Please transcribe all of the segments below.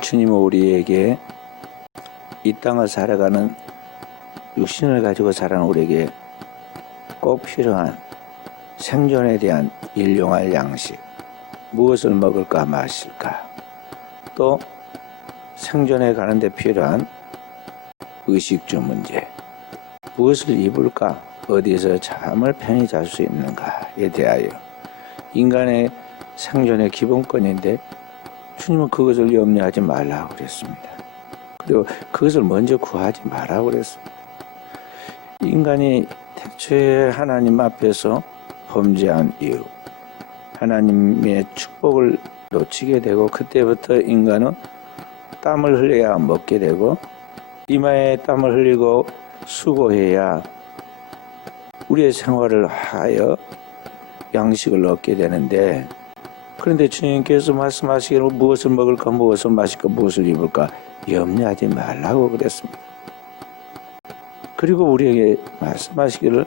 주님은 우리에게 이 땅을 살아가는 육신을 가지고 살아가는 우리에게 꼭 필요한 생존에 대한 일용할 양식, 무엇을 먹을까 마실까, 또 생존해 가는데 필요한 의식주 문제, 무엇을 입을까, 어디에서 잠을 편히 잘 수 있는가에 대하여 인간의 생존의 기본권인데 주님은 그것을 염려하지 말라고 그랬습니다. 그리고 그것을 먼저 구하지 말라고 그랬습니다. 인간이 태초에 하나님 앞에서 범죄한 이후 하나님의 축복을 놓치게 되고 그때부터 인간은 땀을 흘려야 먹게 되고 이마에 땀을 흘리고 수고해야 우리의 생활을 하여 양식을 얻게 되는데, 그런데 주님께서 말씀하시기로 무엇을 먹을까, 무엇을 마실까, 무엇을 입을까 염려하지 말라고 그랬습니다. 그리고 우리에게 말씀하시기를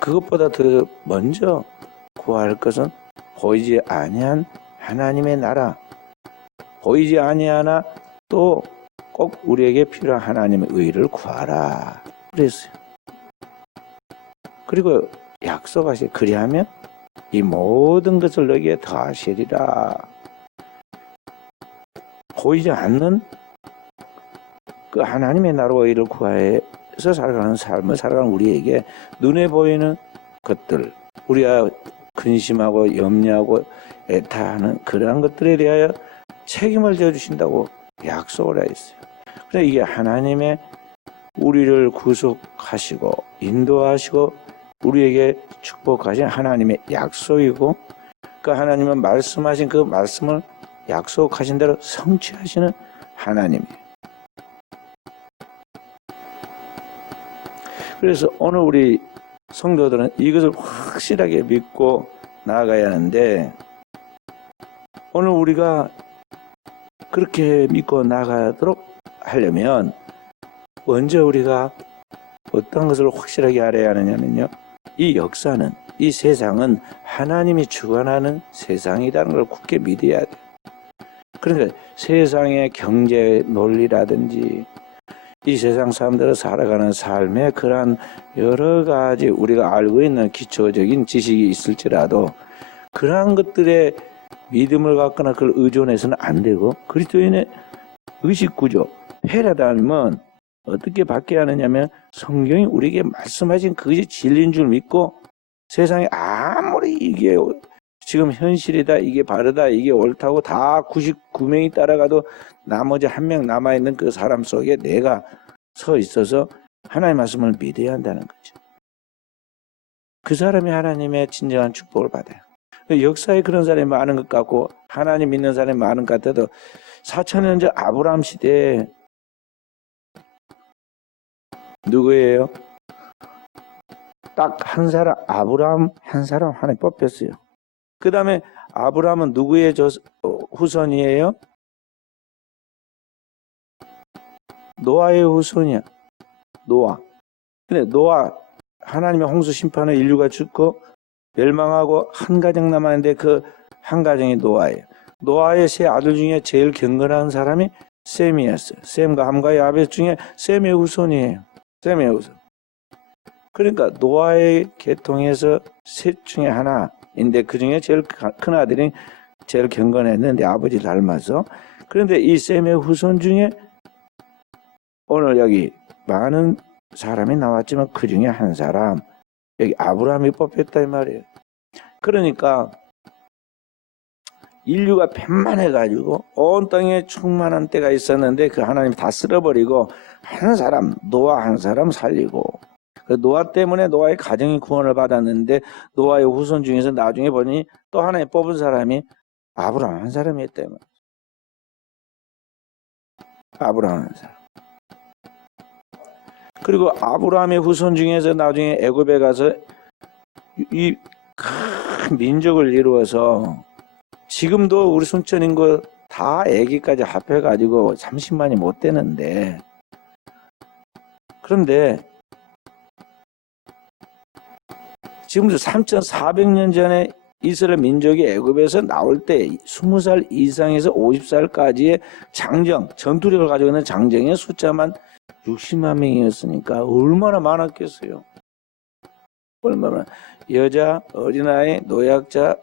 그것보다 더 먼저 구할 것은 보이지 아니한 하나님의 나라, 보이지 아니하나 또 꼭 우리에게 필요한 하나님의 의를 구하라 그랬어요. 그리고 약속하시 그리하면 이 모든 것을 너에게 더하시리라. 보이지 않는 그 하나님의 나라와 의를 구해서 살아가는 삶을 살아가는 우리에게 눈에 보이는 것들, 우리가 근심하고 염려하고 애타하는 그러한 것들에 대하여 책임을 져주신다고 약속을 했어요. 그래서 이게 하나님의 우리를 구속하시고 인도하시고 우리에게 축복하신 하나님의 약속이고, 그 하나님은 말씀하신 그 말씀을 약속하신 대로 성취하시는 하나님이에요. 그래서 오늘 우리 성도들은 이것을 확실하게 믿고 나아가야 하는데, 오늘 우리가 그렇게 믿고 나아가도록 하려면 먼저 우리가 어떤 것을 확실하게 알아야 하느냐면요, 이 역사는, 이 세상은 하나님이 주관하는 세상이라는 걸 굳게 믿어야 돼요. 그러니까 세상의 경제 논리라든지 이 세상 사람들이 살아가는 삶의 그러한 여러 가지 우리가 알고 있는 기초적인 지식이 있을지라도 그러한 것들에 믿음을 갖거나 그걸 의존해서는 안 되고, 그리스도인의 의식구조, 패러다임은 어떻게 바뀌어야 하느냐면 성경이 우리에게 말씀하신 그것이 진리인 줄 믿고, 세상에 아무리 이게 지금 현실이다, 이게 바르다, 이게 옳다고 다 99명이 따라가도 나머지 한 명 남아있는 그 사람 속에 내가 서 있어서 하나님의 말씀을 믿어야 한다는 거죠. 그 사람이 하나님의 진정한 축복을 받아요. 역사에 그런 사람이 많은 것 같고 하나님 믿는 사람이 많은 것 같아도 4,000년 전 아브라함 시대에 누구예요? 딱 한 사람, 아브라함 한 사람 하나님 뽑혔어요. 그 다음에 아브라함은 누구의 후손이에요? 노아의 후손이야. 노아. 근데 노아, 하나님의 홍수 심판에 인류가 죽고 멸망하고 한 가정 남았는데 그 한 가정이 노아예요. 노아의 세 아들 중에 제일 경건한 사람이 셈이었어요. 셈과 함과 야벳 중에 셈의 후손이에요. 셈의 후손. 그러니까 노아의 계통에서 셋 중에 하나인데 그 중에 제일 큰 아들이 제일 경건했는데 아버지 닮아서. 그런데 이 셈의 후손 중에 오늘 여기 많은 사람이 나왔지만 그 중에 한 사람, 여기 아브라함이 뽑혔다 이 말이에요. 그러니까 인류가 펜만해가지고 온 땅에 충만한 때가 있었는데 그 하나님이 다 쓸어버리고 한 사람, 노아 한 사람 살리고, 그 노아 때문에 노아의 가정이 구원을 받았는데 노아의 후손 중에서 나중에 보니 또 하나의 뽑은 사람이 아브라함 한 사람이었다면, 아브라함 한 사람. 그리고 아브라함의 후손 중에서 나중에 애굽에 가서 이 큰 민족을 이루어서 지금도 우리 순천인구 다 애기까지 합해가지고 30만이 못 되는데, 그런데 지금도 3,400년 전에 이스라엘 민족이 애굽에서 나올 때 20살 이상에서 50살까지의 장정, 전투력을 가지고 있는 장정의 숫자만 60만 명이었으니까 얼마나 많았겠어요. 얼마나 여자, 어린아이, 노약자까지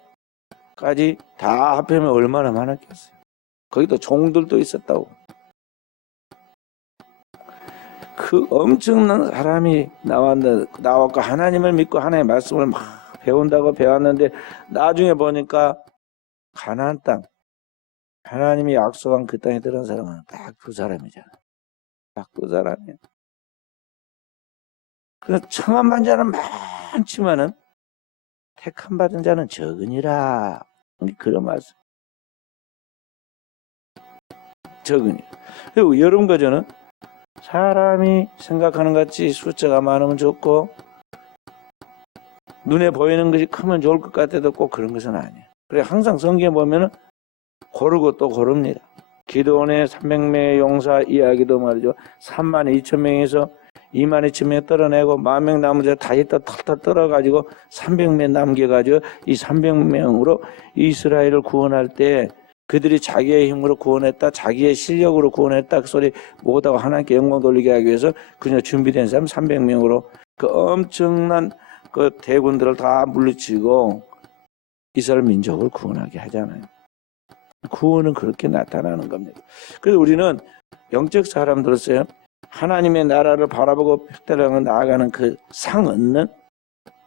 다 합하면 얼마나 많았겠어요. 거기도 종들도 있었다고. 그 엄청난 사람이 나왔고 하나님을 믿고 하나님의 말씀을 막 배운다고 배웠는데 나중에 보니까 가나안 땅, 하나님이 약속한 그 땅에 들어간 사람은 딱 두 사람이잖아. 딱 두 사람이야. 그래서 청한 자는 많지만은 택함 받은 자는 적으니라. 그런 말씀. 적으니. 그리고 여러분과 저는 사람이 생각하는 것 같이 숫자가 많으면 좋고 눈에 보이는 것이 크면 좋을 것 같아도 꼭 그런 것은 아니에요. 그래 항상 성경에 보면은 고르고 또 고릅니다. 기드온의 300명의 용사 이야기도 말이죠. 32,000명에서 22,000명 떨어내고 10,000명 남은 자 다 있다 탁탁 떨어가지고 300명 남겨가지고 이 300명으로 이스라엘을 구원할 때 그들이 자기의 힘으로 구원했다, 자기의 실력으로 구원했다 그 소리 못하고 하나님께 영광 돌리게 하기 위해서 그냥 준비된 사람 300명으로 그 엄청난 그 대군들을 다 물리치고 이스라엘 민족을 구원하게 하잖아요. 구원은 그렇게 나타나는 겁니다. 그래서 우리는 영적 사람들로서요 하나님의 나라를 바라보고 펴들어 나아가는 그 상 얻는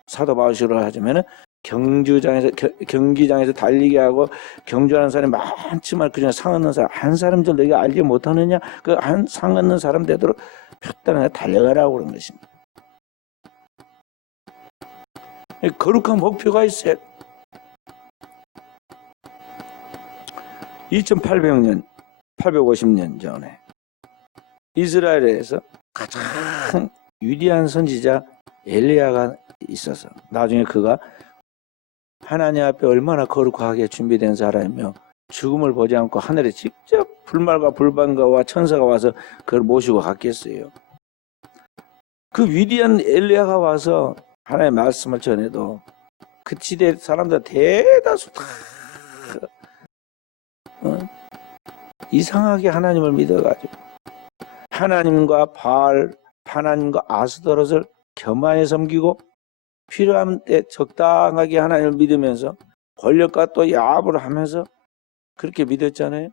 사도 바울식으로 하자면은 경기장에서 달리게 하고 경주하는 사람이 많지만 그중에 상 얻는 사람 한 사람들 너희가 알지 못하느냐? 그 한 상 얻는 사람 되도록 펴들어 달려가라고 그런 것입니다. 거룩한 목표가 있어요. 2800년, 850년 전에 이스라엘에서 가장 위대한 선지자 엘리야가 있어서 나중에 그가 하나님 앞에 얼마나 거룩하게 준비된 사람이며 죽음을 보지 않고 하늘에 직접 불말과 불방과와 천사가 와서 그걸 모시고 갔겠어요. 그 위대한 엘리야가 와서 하나님의 말씀을 전해도 그 지대 사람들 대다수 다 이상하게 하나님을 믿어가지고 하나님과 바알, 하나님과 아스도롯을 겸하여 섬기고 필요한 때 적당하게 하나님을 믿으면서 권력과 또 야합을 하면서 그렇게 믿었잖아요.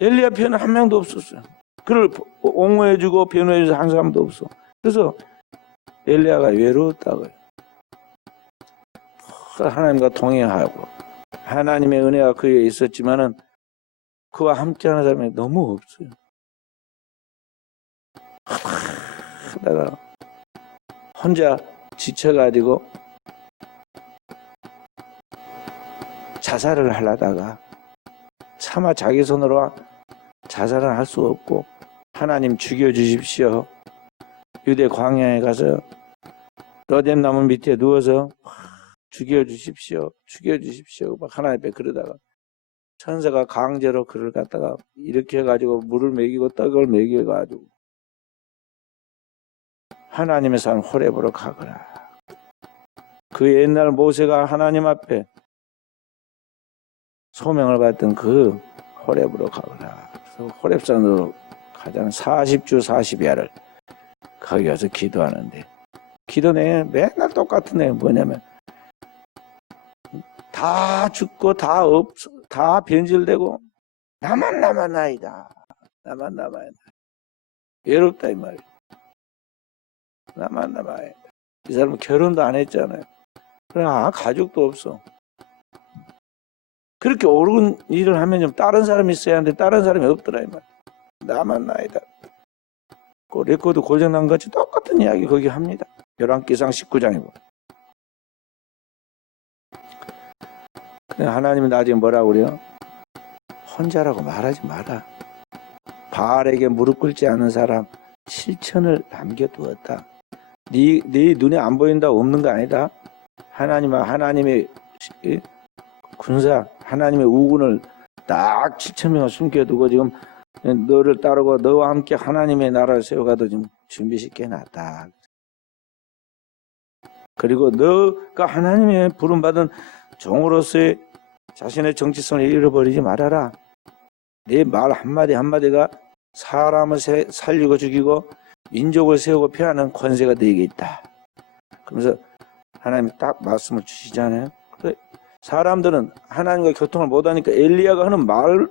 엘리야 편은 한 명도 없었어요. 그를 옹호해주고 변호해줘서 한 사람도 없어. 그래서 엘리야가 외로웠다고요. 하나님과 동행하고 하나님의 은혜가 그에 있었지만은 그와 함께하는 사람이 너무 없어요. 하다가 혼자 지쳐가지고 자살을 하려다가 차마 자기 손으로 자살은 할 수 없고 하나님 죽여주십시오. 유대 광야에 가서 로뎀 나무 밑에 누워서 죽여주십시오. 죽여주십시오. 막 하나님 앞에 그러다가 천사가 강제로 그를 갖다가 이렇게 해가지고 물을 먹이고 떡을 먹여가지고 하나님의 산 호렙으로 가거라. 그 옛날 모세가 하나님 앞에 소명을 받던 그 호렙으로 가거라. 그래서 호렙산으로 가자는 40주 40야를 거기 가서 기도하는데 기도 내용 맨날 똑같은 내용 뭐냐면 다 죽고 다 변질되고 나만 남아나이다. 나만 남아야 돼. 외롭다 이 말이야. 나만 남아야 돼. 이 사람은 결혼도 안 했잖아요. 그래 가족도 없어. 그렇게 옳은 일을 하면 좀 다른 사람이 있어야 하는데 다른 사람이 없더라 이 말이야. 나만 나이다. 그 레코드 고장난 것 같이 똑같은 이야기 거기 합니다. 열왕기상 19장에 보면. 하나님은 나중에 뭐라고 그래요? 혼자라고 말하지 마라. 바알에게 무릎 꿇지 않는 사람 실천을 남겨두었다. 네 눈에 안 보인다 없는 거 아니다. 하나님의 군사 하나님의 우군을 딱 7,000명을 숨겨두고 지금 너를 따르고 너와 함께 하나님의 나라를 세워가도 지금 준비시켜 놨다. 그리고 너가 하나님의 부름받은 종으로서의 자신의 정체성을 잃어버리지 말아라. 내 말 한마디 한마디가 사람을 살리고 죽이고 민족을 세우고 폐하는 권세가 너에게 있다. 그러면서 하나님이 딱 말씀을 주시잖아요. 사람들은 하나님과 교통을 못하니까 엘리야가 하는 말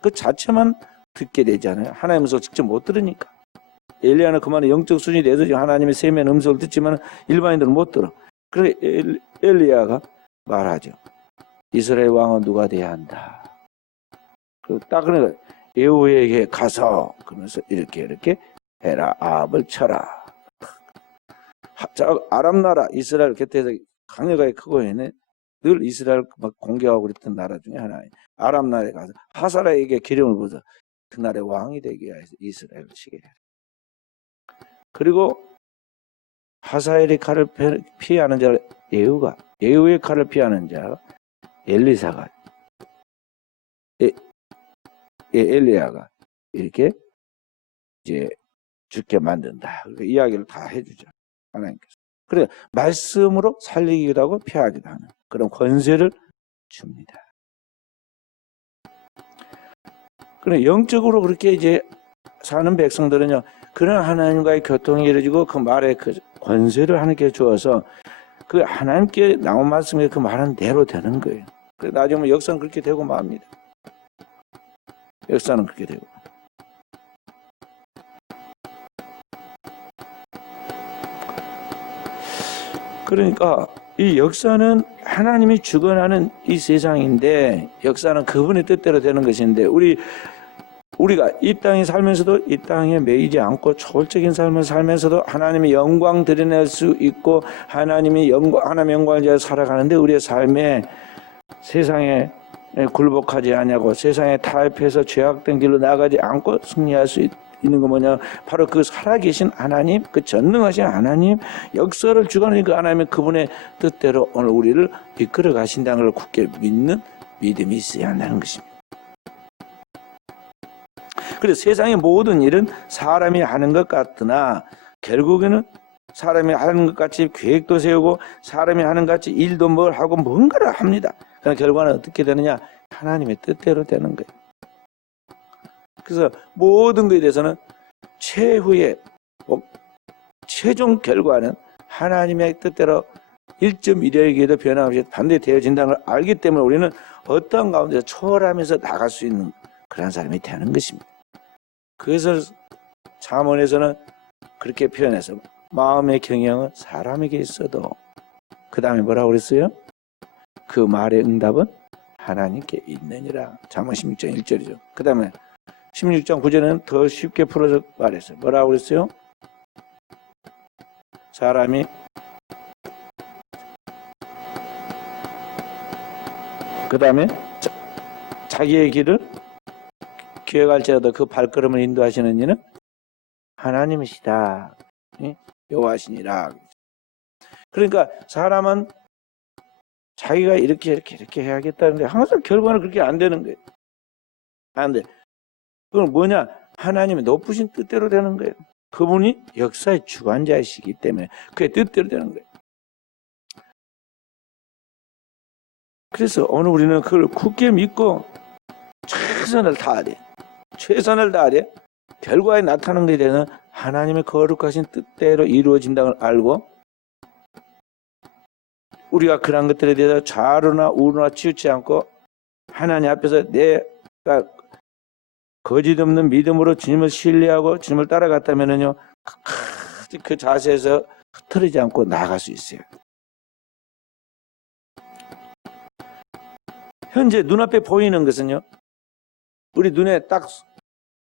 그 자체만 듣게 되잖아요. 하나님의 음성을 직접 못 들으니까. 엘리야는 그만의 영적 수준이 돼서 하나님의 세미한 음성을 듣지만 일반인들은 못 들어. 그래서 엘리야가 말하죠. 이스라엘 왕은 누가 돼야 한다. 딱 그러니까 예후에게 가서 그러면서 이렇게 해라. 아합을 쳐라. 아람 나라 이스라엘 곁에서 강력하게 크고 있는 늘 이스라엘 막 공격하고 그랬던 나라 중에 하나예요. 아람 나라에 가서 하사라에게 기름을 부어서 그날의 왕이 되게 해서 이스라엘을 치게 해라. 그리고 하사엘의 칼을 피하는 자 예후가, 예후의 칼을 피하는 자 엘리사가, 엘리야가 이렇게 이제 죽게 만든다. 이야기를 다 해주죠. 하나님께서. 그래 말씀으로 살리기도 하고 피하기도 하는 그런 권세를 줍니다. 그래 영적으로 그렇게 이제 사는 백성들은요, 그런 하나님과의 교통이 이루어지고 그 말에 그 권세를 하나님께 주어서 그 하나님께 나온 말씀에 그 말한 대로 되는 거예요. 그래 나중에 역사는 그렇게 되고 맙니다. 역사는 그렇게 되고. 그러니까 이 역사는 하나님이 주관하는 이 세상인데 역사는 그분의 뜻대로 되는 것인데 우리가 이 땅에 살면서도 이 땅에 매이지 않고 초월적인 삶을 살면서도 하나님의 영광 드러낼 수 있고 하나님의 영광을 위해 살아가는데 우리의 삶에 세상에 굴복하지 않냐고 세상에 타협해서 죄악된 길로 나가지 않고 승리할 수 있는 거 뭐냐? 바로 그 살아계신 하나님, 그 전능하신 하나님, 역사를 주관하는 그 하나님의 그분의 뜻대로 오늘 우리를 이끌어 가신다는 걸 굳게 믿는 믿음이 있어야 한다는 것입니다. 그래서 세상의 모든 일은 사람이 하는 것 같으나 결국에는 사람이 하는 것 같이 계획도 세우고 사람이 하는 것 같이 일도 뭘 하고 뭔가를 합니다. 그러나 결과는 어떻게 되느냐? 하나님의 뜻대로 되는 거예요. 그래서 모든 것에 대해서는 최후의 최종 결과는 하나님의 뜻대로 1.1여에게도 변함없이 반드시 되어진다는 걸 알기 때문에 우리는 어떤 가운데서 초월하면서 나갈 수 있는 그런 사람이 되는 것입니다. 그것을 잠언에서는 그렇게 표현해서 마음의 경영은 사람에게 있어도 그 다음에 뭐라고 그랬어요? 그 말의 응답은 하나님께 있느니라. 잠언 16장 1절이죠. 그 다음에 16장 9절에는 더 쉽게 풀어서 말했어요. 뭐라고 그랬어요? 사람이 그 다음에 자기의 길을 기억할지라도 그 발걸음을 인도하시는 이는 하나님이시다. 여호와시니라. 그러니까 사람은 자기가 이렇게 해야겠다는데 항상 결과는 그렇게 안 되는 거예요. 안 돼. 그건 뭐냐? 하나님의 높으신 뜻대로 되는 거예요. 그분이 역사의 주관자이시기 때문에 그의 뜻대로 되는 거예요. 그래서 오늘 우리는 그걸 굳게 믿고 최선을 다해야 돼. 최선을 다해야 돼. 결과에 나타나는 것에 대해서는 하나님의 거룩하신 뜻대로 이루어진다는 걸 알고 우리가 그런 것들에 대해서 좌로나 우로나 치우치 않고 하나님 앞에서 내가 거짓 없는 믿음으로 주님을 신뢰하고 주님을 따라갔다면은요, 그 자세에서 흐트러지지 않고 나아갈 수 있어요. 현재 눈앞에 보이는 것은요, 우리 눈에 딱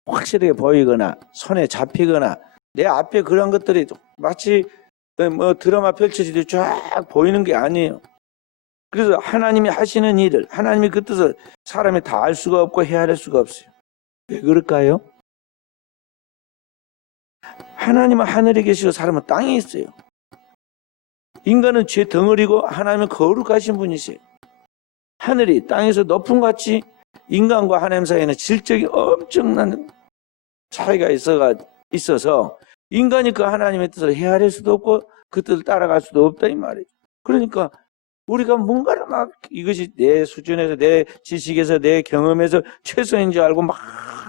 확실하게 보이거나 손에 잡히거나 내 앞에 그런 것들이 마치 뭐 드라마 펼쳐지듯이 쫙 보이는 게 아니에요. 그래서 하나님이 하시는 일을 하나님이 그 뜻을 사람이 다 알 수가 없고 헤아릴 수가 없어요. 왜 그럴까요? 하나님은 하늘에 계시고 사람은 땅에 있어요. 인간은 죄 덩어리고 하나님은 거룩하신 분이세요. 하늘이 땅에서 높은 것 같이 인간과 하나님 사이에는 질적인 엄청난 차이가 있어서 인간이 그 하나님의 뜻을 헤아릴 수도 없고 그 뜻을 따라갈 수도 없다 이 말이죠. 그러니까 우리가 뭔가를 막 이것이 내 수준에서 내 지식에서 내 경험에서 최선인 줄 알고 막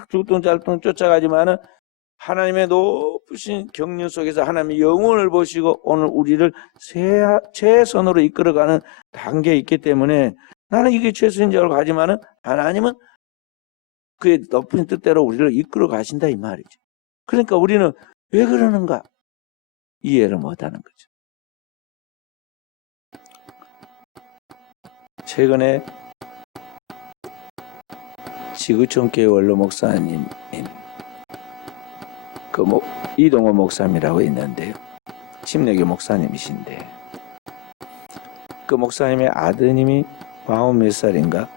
죽동잘동 쫓아가지만은 하나님의 높으신 경륜 속에서 하나님의 영혼을 보시고 오늘 우리를 최선으로 이끌어가는 단계에 있기 때문에 나는 이게 최선인 줄 알고 가지만은 하나님은 그의 높은 뜻대로 우리를 이끌어 가신다 이 말이죠. 그러니까 우리는 왜 그러는가 이해를 못하는 거죠. 최근에 지구촌 교회 원로 목사님 이동호 목사님이라고 있는데요. 침례교 목사님이신데 그 목사님의 아드님이 40몇 살인가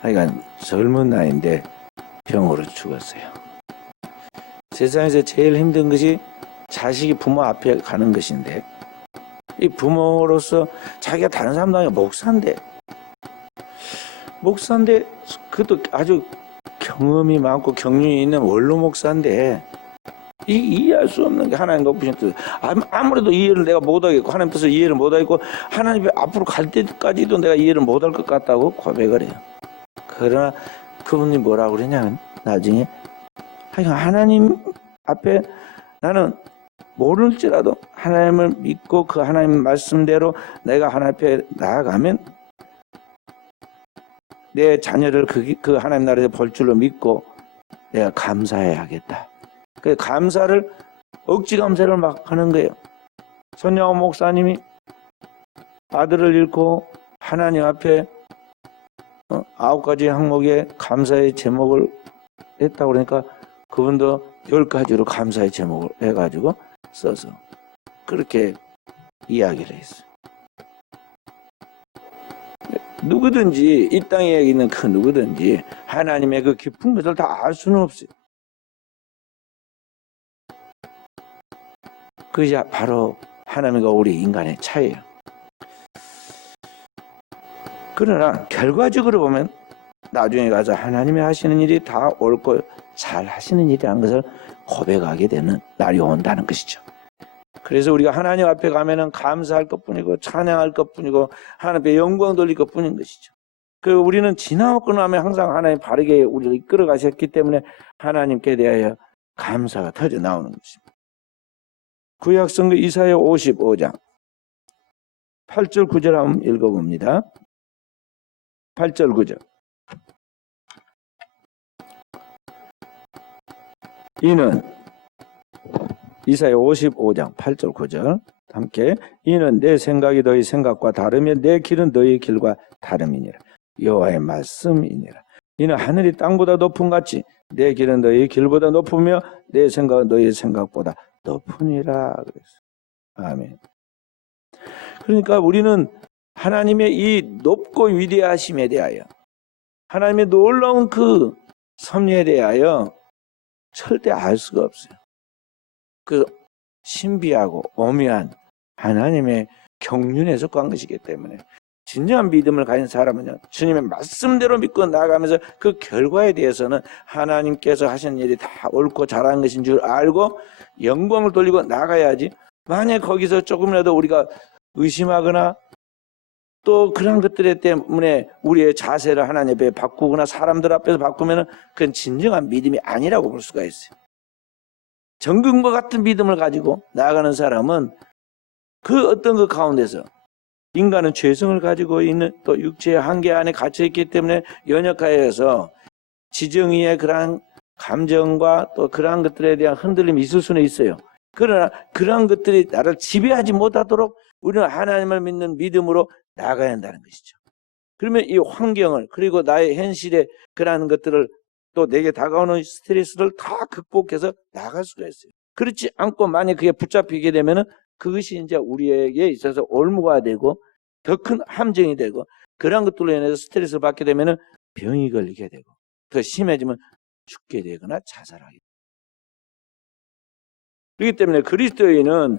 하여간 젊은 나이인데 병으로 죽었어요. 세상에서 제일 힘든 것이 자식이 부모 앞에 가는 것인데 이 부모로서 자기가 다른 사람도 아니고 목사인데 그것도 아주 경험이 많고 경륜이 있는 원로 목사인데 이해할 수 없는 게 하나님 높으신 뜻. 아무래도 이해를 내가 못하겠고 하나님 뜻을 이해를 못하겠고 하나님 앞으로 갈 때까지도 내가 이해를 못할 것 같다고 고백을 해요. 그러나 그분이 뭐라고 그러냐면 나중에 하나님 앞에 나는 모를지라도 하나님을 믿고 그 하나님 말씀대로 내가 하나님 앞에 나아가면 내 자녀를 그 하나님 나라에서 볼 줄로 믿고 내가 감사해야 하겠다. 그 감사를 억지 감사를 막 하는 거예요. 손양호 목사님이 아들을 잃고 하나님 앞에 9가지 항목의 감사의 제목을 했다고 그러니까 그분도 10가지로 감사의 제목을 해가지고 써서 그렇게 이야기를 했어요. 누구든지 이 땅에 있는 그 누구든지 하나님의 그 깊은 것을 다 알 수는 없어요. 그것이 바로 하나님과 우리 인간의 차이예요. 그러나 결과적으로 보면 나중에 가서 하나님이 하시는 일이 다 옳고 잘 하시는 일이라는 것을 고백하게 되는 날이 온다는 것이죠. 그래서 우리가 하나님 앞에 가면은 감사할 것뿐이고 찬양할 것뿐이고 하나님 앞에 영광 돌릴 것뿐인 것이죠. 그리고 우리는 지나고 나면 항상 하나님 바르게 우리를 이끌어 가셨기 때문에 하나님께 대하여 감사가 터져 나오는 것입니다. 구약성경 이사야 55장 8절 9절 한번 읽어봅니다. 8절 9절 이는 이사야 55장 8절 9절 함께 이는 내 생각이 너희 생각과 다르며 내 길은 너희 길과 다름이니라. 여호와의 말씀이니라. 이는 하늘이 땅보다 높음 같이 내 길은 너희 길보다 높으며 내 생각은 너희 생각보다 높으니라. 그랬어요. 아멘. 그러니까 우리는 하나님의 이 높고 위대하심에 대하여 하나님의 놀라운 그 섭리에 대하여 절대 알 수가 없어요. 그 신비하고 오묘한 하나님의 경륜에 속한 것이기 때문에 진정한 믿음을 가진 사람은요, 주님의 말씀대로 믿고 나아가면서 그 결과에 대해서는 하나님께서 하신 일이 다 옳고 잘한 것인 줄 알고 영광을 돌리고 나가야지. 만약 거기서 조금이라도 우리가 의심하거나 또 그런 것들 때문에 우리의 자세를 하나님 앞에 바꾸거나 사람들 앞에서 바꾸면 그건 진정한 믿음이 아니라고 볼 수가 있어요. 정금과 같은 믿음을 가지고 나아가는 사람은 그 어떤 그 가운데서 인간은 죄성을 가지고 있는 또 육체의 한계 안에 갇혀있기 때문에 연약하여서 지정의의 그러한 감정과 또 그러한 것들에 대한 흔들림이 있을 수는 있어요. 그러나 그러한 것들이 나를 지배하지 못하도록 우리는 하나님을 믿는 믿음으로 나아가야 한다는 것이죠. 그러면 이 환경을 그리고 나의 현실의 그러한 것들을 또 내게 다가오는 스트레스를 다 극복해서 나갈 수가 있어요. 그렇지 않고 만약 그게 붙잡히게 되면은 그것이 이제 우리에게 있어서 올무가 되고 더 큰 함정이 되고 그런 것들로 인해서 스트레스를 받게 되면은 병이 걸리게 되고 더 심해지면 죽게 되거나 자살하게 됩니다. 그렇기 때문에 그리스도인은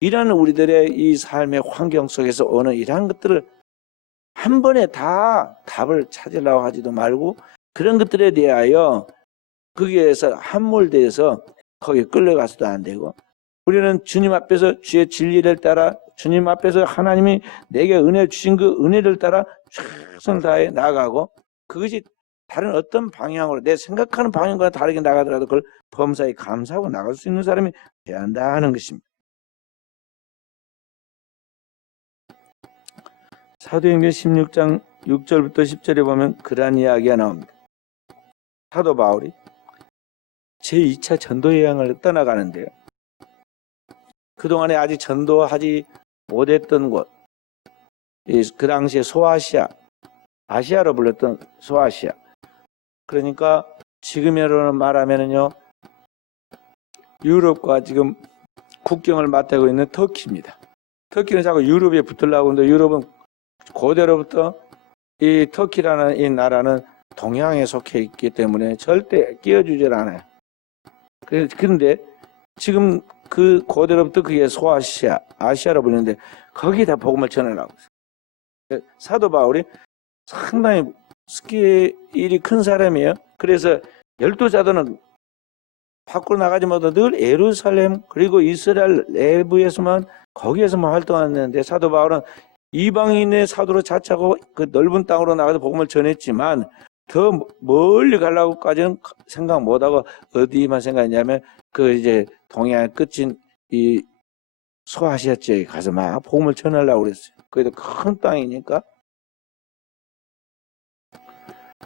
이러한 우리들의 이 삶의 환경 속에서 오는 이러한 것들을 한 번에 다 답을 찾으려고 하지도 말고 그런 것들에 대하여 거기에서 함몰돼서 거기에 끌려가서도 안 되고 우리는 주님 앞에서 주의 진리를 따라 주님 앞에서 하나님이 내게 은혜 주신 그 은혜를 따라 최선을 다해 나아가고 그것이 다른 어떤 방향으로 내 생각하는 방향과 다르게 나가더라도 그걸 범사에 감사하고 나갈 수 있는 사람이 되어야 한다는 것입니다. 사도행전 16장 6절부터 10절에 보면 그러한 이야기가 나옵니다. 사도 바울이 제2차 전도 여행을 떠나가는데요. 그동안에 아직 전도하지 못했던 곳, 그 당시에 소아시아, 아시아로 불렸던 소아시아. 그러니까 지금으로는 말하면은요, 유럽과 지금 국경을 맞대고 있는 터키입니다. 터키는 자꾸 유럽에 붙으려고 하는데 유럽은 고대로부터 이 터키라는 이 나라는 동양에 속해 있기 때문에 절대 끼워주질 않아요. 그런데 지금 그 고대로부터 그게 소아시아, 아시아로 불리는데 거기다 복음을 전하라고 했어요. 사도 바울이 상당히 스케일이 큰 사람이에요. 그래서 12자도는 밖으로 나가지 못하고 늘 예루살렘 그리고 이스라엘 내부에서만 거기에서만 활동했는데 사도 바울은 이방인의 사도로 자처하고 그 넓은 땅으로 나가서 복음을 전했지만 더 멀리 가려고까지는 생각 못하고 어디만 생각했냐면 그 이제 동양의 끝인 이 소아시아 지역에 가서 막 복음을 전하려고 그랬어요. 거기도 큰 땅이니까.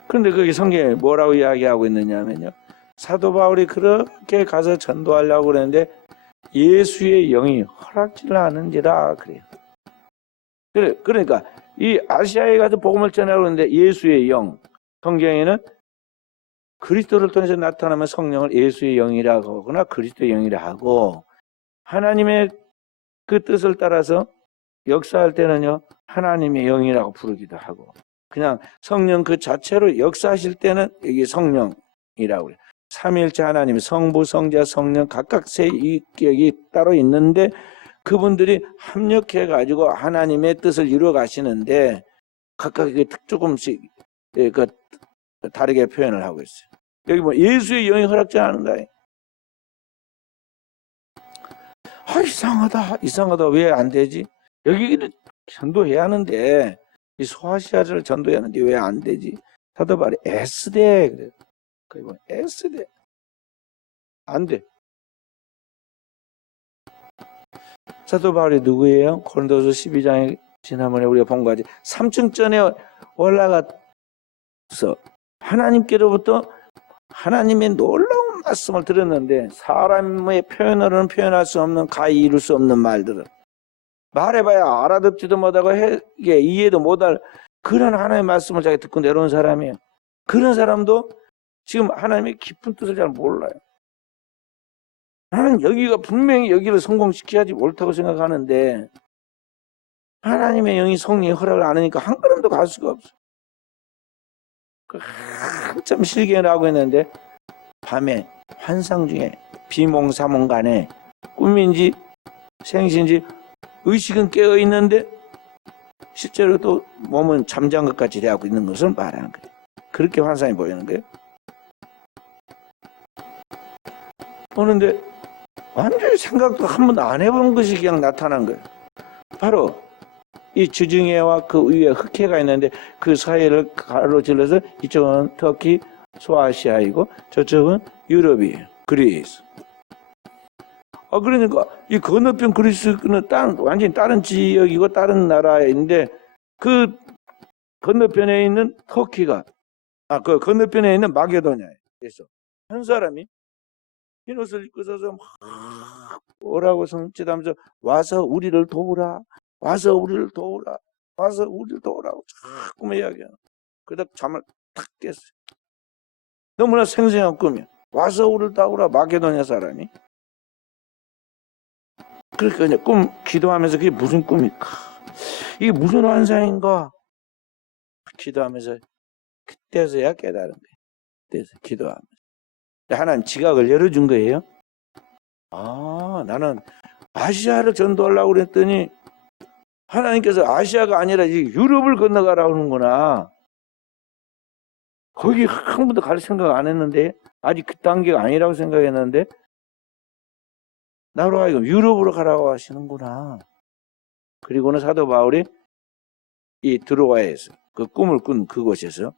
그런데 거기 성경에 뭐라고 이야기하고 있느냐면요. 사도 바울이 그렇게 가서 전도하려고 그랬는데 예수의 영이 허락지를 않은지라 그래요. 그러니까 이 아시아에 가서 복음을 전하려고 했는데 예수의 영, 성경에는 그리스도를 통해서 나타나면 성령을 예수의 영이라고 하거나 그리스도의 영이라 하고 하나님의 그 뜻을 따라서 역사할 때는요 하나님의 영이라고 부르기도 하고 그냥 성령 그 자체로 역사하실 때는 이게 성령이라고 그래요. 삼위일체 하나님 성부 성자 성령 각각 세 인격이 따로 있는데 그분들이 합력해 가지고 하나님의 뜻을 이루어 가시는데 각각 조금씩 그 다르게 표현을 하고 있어요. 여기 뭐 예수의 영이 허락지 않은가? 이상하다. 왜 안 되지? 여기는 전도해야 하는데 이 소아시아를 전도해야 하는데 왜 안 되지? 사도 바울이 애쓰되 그래. 거기 뭐 애쓰되 안 돼. 사도 바울이 누구예요? 고린도서 12장에 지난번에 우리가 본 거지. 3층전에 올라가서 하나님께로부터 하나님의 놀라운 말씀을 들었는데 사람의 표현으로는 표현할 수 없는 가히 이룰 수 없는 말들을 말해봐야 알아듣지도 못하고 이해도 못할 그런 하나님의 말씀을 자기 듣고 내려온 사람이에요. 그런 사람도 지금 하나님의 깊은 뜻을 잘 몰라요. 나는 여기가 분명히 여기를 성공시켜야지 옳다고 생각하는데 하나님의 영이 성령의 허락을 안 하니까 한 걸음도 갈 수가 없어. 한참 실견을 하고 있는데 밤에 환상 중에 비몽사몽간에 꿈인지 생신지 의식은 깨어 있는데 실제로 또 몸은 잠잔 것 같이 되고 있는 것을 말하는 거예요. 그렇게 환상이 보이는 거예요. 보는데 완전히 생각도 한 번도 안 해본 것이 그냥 나타난 거예요. 바로 이 주중해와 그 위에 흑해가 있는데 그 사이를 가로질러서 이쪽은 터키 소아시아이고 저쪽은 유럽이에요. 그리스. 그러니까 이 건너편 그리스는 완전히 다른 지역이고 다른 나라인데 그 건너편에 있는 터키가 그 건너편에 있는 마게도냐에서 한 사람이 흰 옷을 입고 서서 막 오라고 성취하면서 와서 우리를 도우라. 와서 우리를 도우라. 와서 우리를 도우라고 자꾸만 이야기하는. 그러다 잠을 탁 깼어요. 너무나 생생한 꿈이야. 와서 우리를 도우라. 마게도냐 사람이. 그러니까 이제 기도하면서 그게 무슨 꿈일까? 이게 무슨 환상인가? 기도하면서 그때서야 깨달은 거예요. 그때서 기도하면서. 하나님 지각을 열어준 거예요. 나는 아시아를 전도하려고 그랬더니 하나님께서 아시아가 아니라 유럽을 건너가라고 하는구나. 거기 한 번도 갈 생각 안 했는데 아직 그 단계가 아니라고 생각했는데 나로 하여금 유럽으로 가라고 하시는구나. 그리고는 사도 바울이 이 드로아에서 그 꿈을 꾼 그곳에서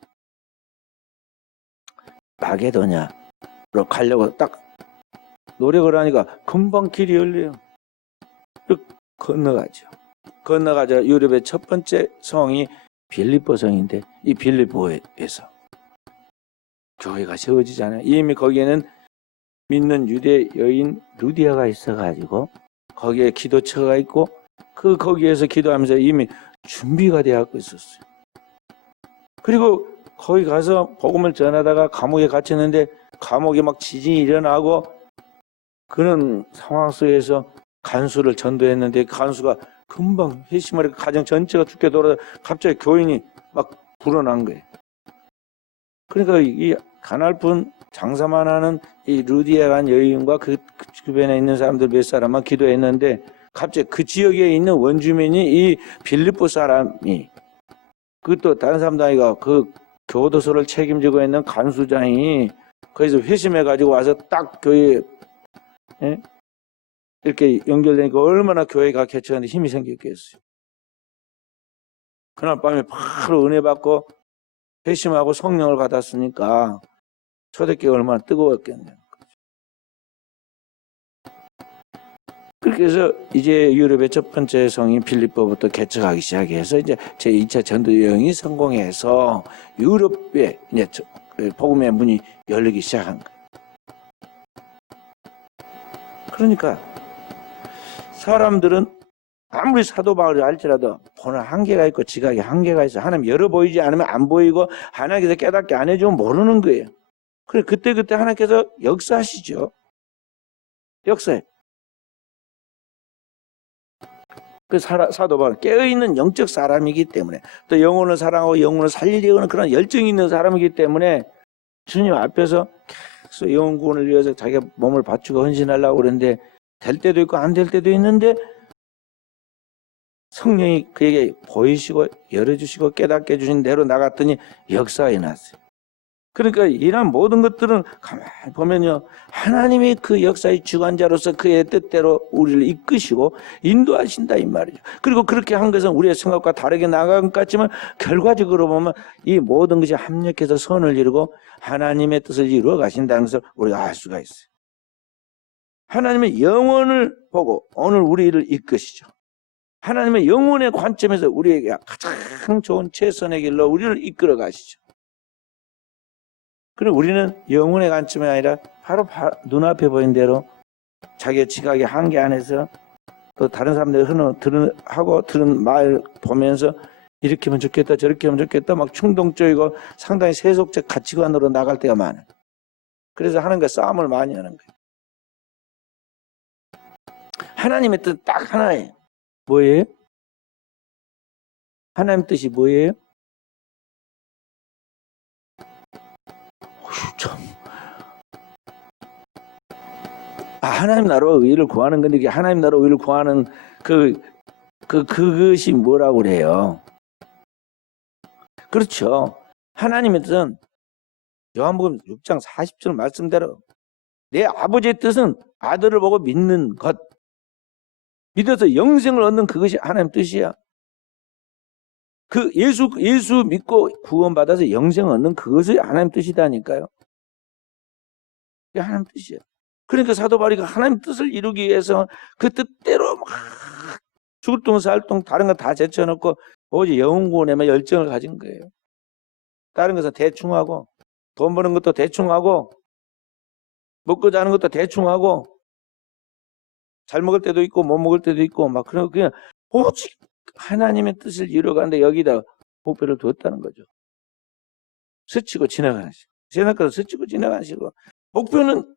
마게도냐로 가려고 딱 노력을 하니까 금방 길이 열려요. 건너가죠. 건너가자 유럽의 첫 번째 성이 빌립보 성인데, 이 빌립보에서 교회가 세워지잖아요. 이미 거기에는 믿는 유대 여인 루디아가 있어가지고 거기에 기도처가 있고 거기에서 기도하면서 이미 준비가 되었고 있었어요. 그리고 거기 가서 복음을 전하다가 감옥에 갇혔는데 감옥에 막 지진이 일어나고 그런 상황 속에서 간수를 전도했는데 간수가 금방 회심하려 가정 전체가 죽게 돌아다 갑자기 교인이 막 불어난 거예요. 그러니까 이 가날픈 장사만 하는 이 루디아라는 여인과 그 주변에 있는 사람들 몇 사람만 기도했는데 갑자기 그 지역에 있는 원주민이 이 빌립보 사람이, 그것도 다른 사람도 아니고 그 교도소를 책임지고 있는 간수장이 거기서 회심해가지고 와서 딱 교회에 이렇게 연결되니까 얼마나 교회가 개척하는데 힘이 생겼겠어요. 그날 밤에 바로 은혜 받고 회심하고 성령을 받았으니까 초대교회가 얼마나 뜨거웠겠네요. 그렇게 해서 이제 유럽의 첫 번째 성인 빌립보부터 개척하기 시작해서 이제 제2차 전도 여행이 성공해서 유럽에 이제 복음의 문이 열리기 시작한 거예요. 그러니까 사람들은 아무리 사도 바울을 할지라도 보는 한계가 있고 지각에 한계가 있어. 하나님 열어 보이지 않으면 안 보이고 하나님께서 깨닫게 안 해주면 모르는 거예요. 그래 그때 하나님께서 역사하시죠. 역사해. 그 사도 바울은 깨어있는 영적 사람이기 때문에 또 영혼을 사랑하고 영혼을 살리려고 하는 그런 열정이 있는 사람이기 때문에 주님 앞에서 계속 영혼 구원을 위해서 자기가 몸을 바치고 헌신하려고 그러는데 될 때도 있고 안 될 때도 있는데 성령이 그에게 보이시고 열어주시고 깨닫게 해주신 대로 나갔더니 역사가 일어났어요. 그러니까 이런 모든 것들은 가만히 보면요, 하나님이 그 역사의 주관자로서 그의 뜻대로 우리를 이끄시고 인도하신다 이 말이죠. 그리고 그렇게 한 것은 우리의 생각과 다르게 나간 것 같지만 결과적으로 보면 이 모든 것이 합력해서 선을 이루고 하나님의 뜻을 이루어 가신다는 것을 우리가 알 수가 있어요. 하나님의 영혼을 보고 오늘 우리를 이끄시죠. 하나님의 영혼의 관점에서 우리에게 가장 좋은 최선의 길로 우리를 이끌어 가시죠. 그리고 우리는 영혼의 관점이 아니라 바로 눈앞에 보인 대로 자기의 지각의 한계 안에서 또 다른 사람들이 들은 말 보면서 이렇게 하면 좋겠다 저렇게 하면 좋겠다 막 충동적이고 상당히 세속적 가치관으로 나갈 때가 많아요. 그래서 하나님과 싸움을 많이 하는 거예요. 하나님의 뜻 딱 하나예요. 뭐예요? 하나님 뜻이 뭐예요? 참. 하나님 나라와 의를 구하는 건데 이게 하나님 나라와 의를 구하는 그것이 뭐라고 그래요? 그렇죠. 하나님의 뜻은 요한복음 6장 40절 말씀대로 내 아버지의 뜻은 아들을 보고 믿는 것, 믿어서 영생을 얻는 그것이 하나님 뜻이야. 그 예수 믿고 구원받아서 영생을 얻는 그것이 하나님 뜻이다니까요. 그게 하나님 뜻이야. 그러니까 사도 바울이 하나님 뜻을 이루기 위해서 그 뜻대로 막 죽을 동 살 동 다른 거 다 제쳐놓고 오직 영혼 구원에만 열정을 가진 거예요. 다른 것은 대충 하고 돈 버는 것도 대충 하고 먹고 자는 것도 대충 하고 잘 먹을 때도 있고 못 먹을 때도 있고 막 그런 그냥 오직 하나님의 뜻을 이루어가는데 여기다 목표를 두었다는 거죠. 스치고 지나가는 식으로. 지나가서 스치고 지나가는 식으로. 목표는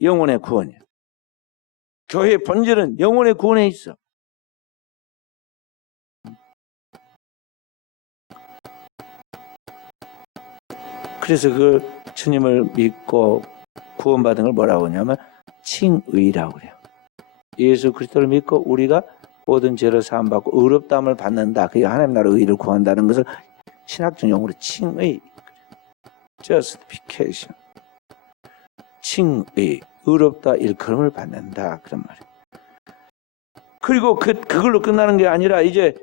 영혼의 구원이에요. 교회의 본질은 영혼의 구원에 있어. 그래서 그 주님을 믿고 구원받은 걸 뭐라고 하냐면 칭의라고 그래요. 예수 그리스도를 믿고 우리가 모든 죄를 사함받고 의롭다함을 받는다. 그게 하나님 나라 의를 구한다는 것을 신학적 용어로 칭의, justification, 칭의, 의롭다 일컬음을 받는다 그런 말이에요. 그리고 그걸로 끝나는 게 아니라 이제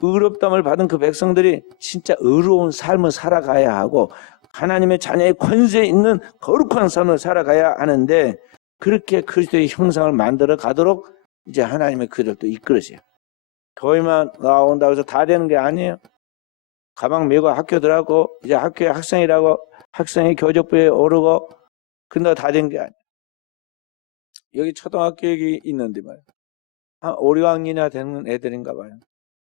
의롭담을 받은 그 백성들이 진짜 의로운 삶을 살아가야 하고 하나님의 자녀의 권세 있는 거룩한 삶을 살아가야 하는데 그렇게 그리스도의 형상을 만들어 가도록 이제 하나님의 그들도 이끌으세요. 교회만 나온다고 해서 다 되는 게 아니에요. 가방 메고 학교 들어가고 이제 학교의 학생이라고 학생이 교적부에 오르고 근데 다 된 게 아니에요. 여기 초등학교 여기 있는데 말이에요. 한 5, 6학년이나 되는 애들인가 봐요.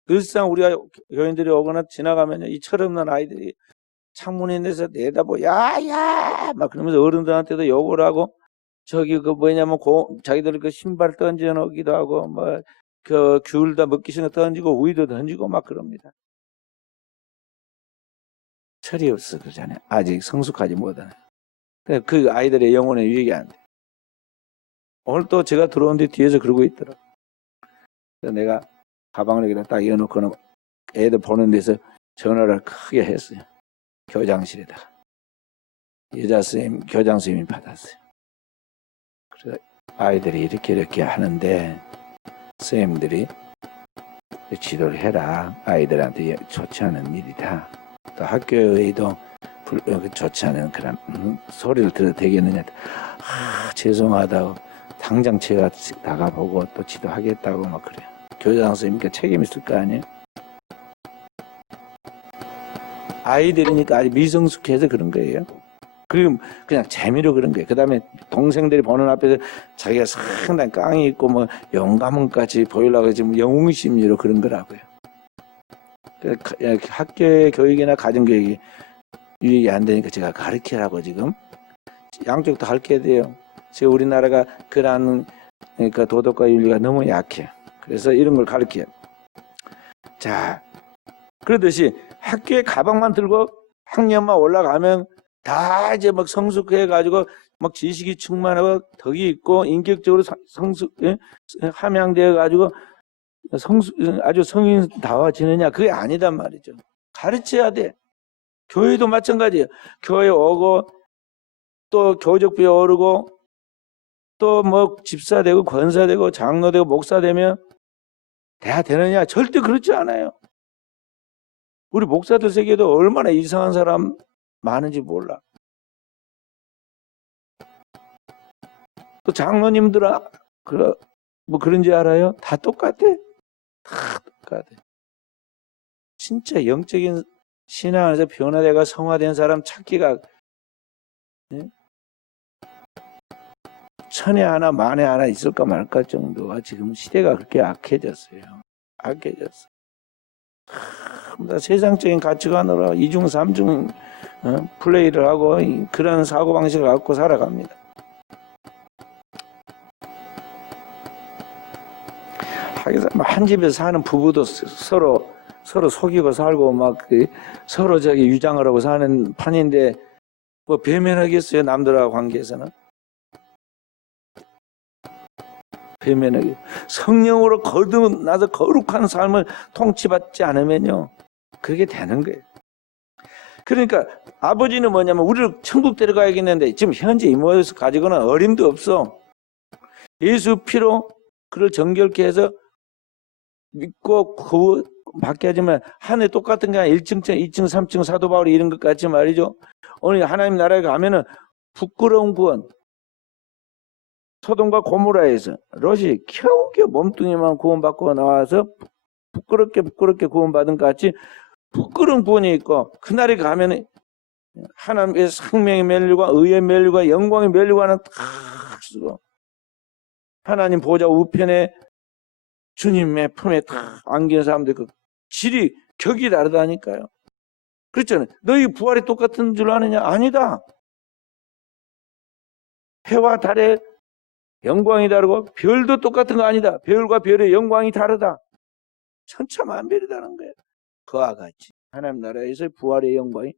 늘상 우리가 교인들이 오거나 지나가면 이 철없는 아이들이 창문에 내서 내다보 야야 막 그러면서 어른들한테도 욕을 하고 저기 그 뭐냐면 자기들 그 신발 던져 놓기도 하고 뭐 그 귤 다 먹기 싫은 거 던지고 우유도 던지고 막 그럽니다. 철이 없어 그러잖아요. 아직 성숙하지 못하네. 그 아이들의 영혼에 유익이 안 돼. 오늘 또 제가 들어온 뒤 뒤에서 그러고 있더라고. 그래서 내가 가방을 여기다 딱 이어놓고는 애들 보는 데서 전화를 크게 했어요. 교장실에다가. 여자 선생님, 교장 선생님이 받았어요. 그래서 아이들이 이렇게 하는데 선생님들이 지도를 해라. 아이들한테 좋지 않은 일이다. 또 학교에도 좋지 않은 그런 소리를 들어도 되겠느냐. 죄송하다고 당장 제가 나가보고 또 지도하겠다고 막 그래요. 교장 선생님께 책임 있을 거 아니에요? 아이들이니까 아직 미성숙해서 그런 거예요. 그리고 그냥 재미로 그런 거예요. 그 다음에 동생들이 보는 앞에서 자기가 상당히 깡이 있고 뭐 영감은까지 보이려고 지금 영웅심리로 그런 거라고요. 학교의 교육이나 가정교육이 유익이 안 되니까 제가 가르치라고 지금 양쪽 다 가르쳐야 돼요. 지금 우리나라가 그러한 그러니까 도덕과 윤리가 너무 약해. 그래서 이런 걸 가르쳐요. 자, 그러듯이 학교에 가방만 들고 학년만 올라가면 다 이제 막 성숙해가지고 막 지식이 충만하고 덕이 있고 인격적으로 함양되어가지고 아주 성인다워지느냐? 그게 아니단 말이죠. 가르쳐야 돼. 교회도 마찬가지예요. 교회 오고 또 교적부에 오르고 또 뭐 집사 되고 권사 되고 장로 되고 목사 되면 돼야 되느냐? 절대 그렇지 않아요. 우리 목사들 세계도 얼마나 이상한 사람 많은지 몰라. 또 장로님들은 뭐 그런지 알아요? 다 똑같아. 다 똑같아. 진짜 영적인 신앙 안에서 변화되고 성화된 사람 찾기가 천에 하나 만에 하나 있을까 말까 정도가 지금 시대가 그렇게 악해졌어요. 악해졌어. 세상적인 가치관으로 이중 삼중 플레이를 하고 그런 사고방식을 갖고 살아갑니다. 하기서 한 집에서 사는 부부도 서로 속이고 살고 막 서로 저기 유장을 하고 사는 판인데 뭐 배면하겠어요? 남들하고 관계에서는 배면하게 성령으로 거듭나서 거룩한 삶을 통치받지 않으면요 그렇게 되는 거예요. 그러니까 아버지는 뭐냐면 우리를 천국 데려가야겠는데 지금 현재 이 모습을 가지고는 어림도 없어. 예수 피로 그를 정결케 해서 믿고 받게 하지만 하늘 똑같은 게 아니라 1층, 2층, 3층 사도 바울이 이런 것 같이 말이죠. 오늘 하나님 나라에 가면은 부끄러운 구원. 소돔과 고모라에서 롯이 겨우겨우 몸뚱이만 구원받고 나와서 부끄럽게 구원받은 것 같이 부끄러운 구원이 있고 그날에 가면은 하나님의 생명의 멸류관, 의의 멸류관, 영광의 멸류관은 다 쓰고 하나님 보좌 우편에 주님의 품에 다 안긴 사람들 그 질이 격이 다르다니까요. 그렇잖아요. 너희 부활이 똑같은 줄 아느냐? 아니다. 해와 달의 영광이 다르고 별도 똑같은 거 아니다. 별과 별의 영광이 다르다. 천차만별이라는 거예요. 그와 같이 하나님 나라에서 부활의 영광이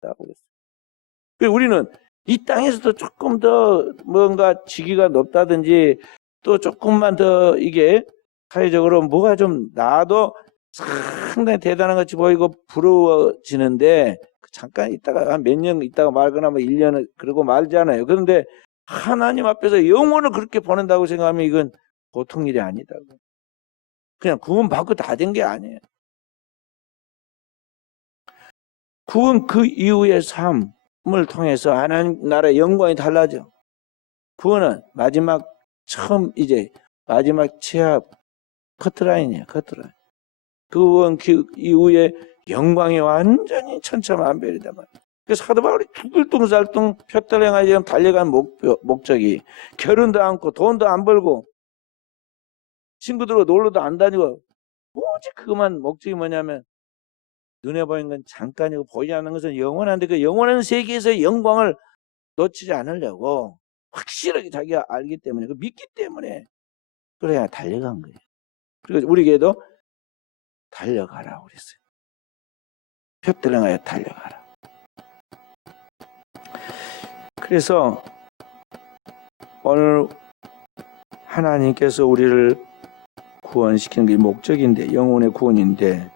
다르다고 그랬어요. 우리는 이 땅에서도 조금 더 뭔가 직위가 높다든지 또 조금만 더 이게 사회적으로 뭐가 좀 나아도 상당히 대단한 것 같이 보이고 부러워지는데 잠깐 있다가 한 몇 년 있다가 말거나 뭐 1년을 그러고 말잖아요. 그런데 하나님 앞에서 영혼을 그렇게 보낸다고 생각하면 이건 보통 일이 아니다. 그냥 구원받고 다 된 게 아니에요. 구원 그 이후의 삶을 통해서 하나님 나라의 영광이 달라져. 구원은 마지막 마지막 최악 커트라인이에요. 커트라인. 구원 그 이후의 영광이 완전히 천차만별이다 말이에요. 그래서 사도 바울이 죽을뚱살뚱 푯달 행하지 달려간 목적이 결혼도 않고 돈도 안 벌고 친구들과 놀러도 안 다니고 오직 그만 목적이 뭐냐면 눈에 보이는 건 잠깐이고 보이지 않는 것은 영원한데 그 영원한 세계에서의 영광을 놓치지 않으려고 확실하게 자기가 알기 때문에 그 믿기 때문에 그래야 달려간 거예요. 그리고 우리에게도 달려가라고 그랬어요. 푯달 행하여 달려가라. 그래서 오늘 하나님께서 우리를 구원시키는 게 목적인데 영혼의 구원인데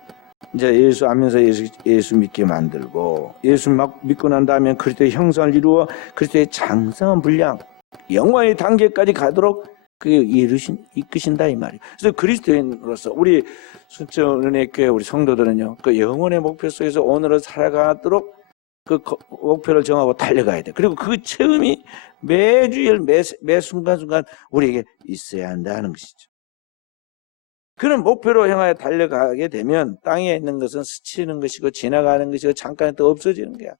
이제 예수 알면서 예수 믿게 만들고 예수 막 믿고 난 다음에 그리스도의 형상을 이루어 그리스도의 장성한 분량 영광의 단계까지 가도록 그게 이끄신다 이 말이에요. 그래서 그리스도인으로서 우리 순천은혜교회 우리 성도들은요 그 영혼의 목표 속에서 오늘을 살아가도록 그 목표를 정하고 달려가야 돼. 그리고 그 체험이 매주일 매 순간순간 우리에게 있어야 한다는 것이죠. 그런 목표로 향하여 달려가게 되면 땅에 있는 것은 스치는 것이고 지나가는 것이고 잠깐 또 없어지는 거야.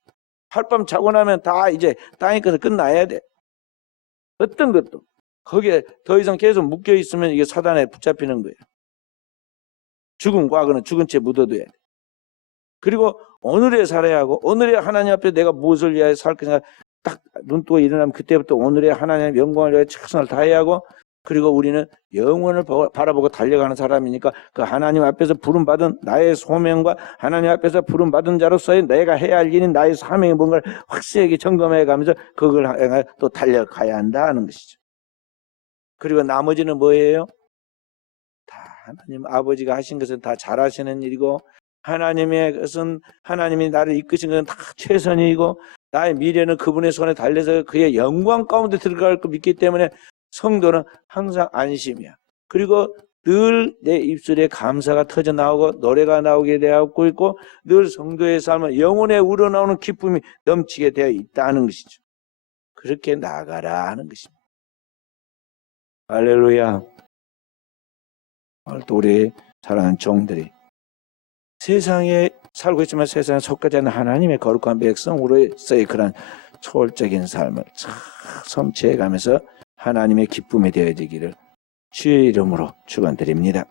하룻밤 자고 나면 다 이제 땅의 것을 끝나야 돼. 어떤 것도 거기에 더 이상 계속 묶여 있으면 이게 사단에 붙잡히는 거예요. 죽은 과거는 죽은 채 묻어둬야 돼. 그리고 오늘에 살아야 하고 오늘에 하나님 앞에 내가 무엇을 위하여 살 것인가 딱 눈 뜨고 일어나면 그때부터 오늘의 하나님의 영광을 위하여 최선을 다해야 하고 그리고 우리는 영원을 바라보고 달려가는 사람이니까 그 하나님 앞에서 부름받은 나의 소명과 하나님 앞에서 부름받은 자로서의 내가 해야 할 일인 나의 사명이 뭔가를 확실하게 점검해 가면서 그걸 향해 또 달려가야 한다는 것이죠. 그리고 나머지는 뭐예요? 다 하나님 아버지가 하신 것은 다 잘하시는 일이고 하나님의 것은 하나님이 나를 이끄신 것은 다 최선이고 나의 미래는 그분의 손에 달려서 그의 영광 가운데 들어갈 거 믿기 때문에 성도는 항상 안심이야. 그리고 늘 내 입술에 감사가 터져 나오고 노래가 나오게 되었고 있고 늘 성도의 삶은 영혼에 우러나오는 기쁨이 넘치게 되어 있다는 것이죠. 그렇게 나아가라 하는 것입니다. 할렐루야. 오늘 또 우리 사랑하는 종들이 세상에 살고 있지만 세상에 속하지 않는 하나님의 거룩한 백성으로서의 그런 초월적인 삶을 참 성취해가면서 하나님의 기쁨이 되어지기를 주의 이름으로 축원드립니다.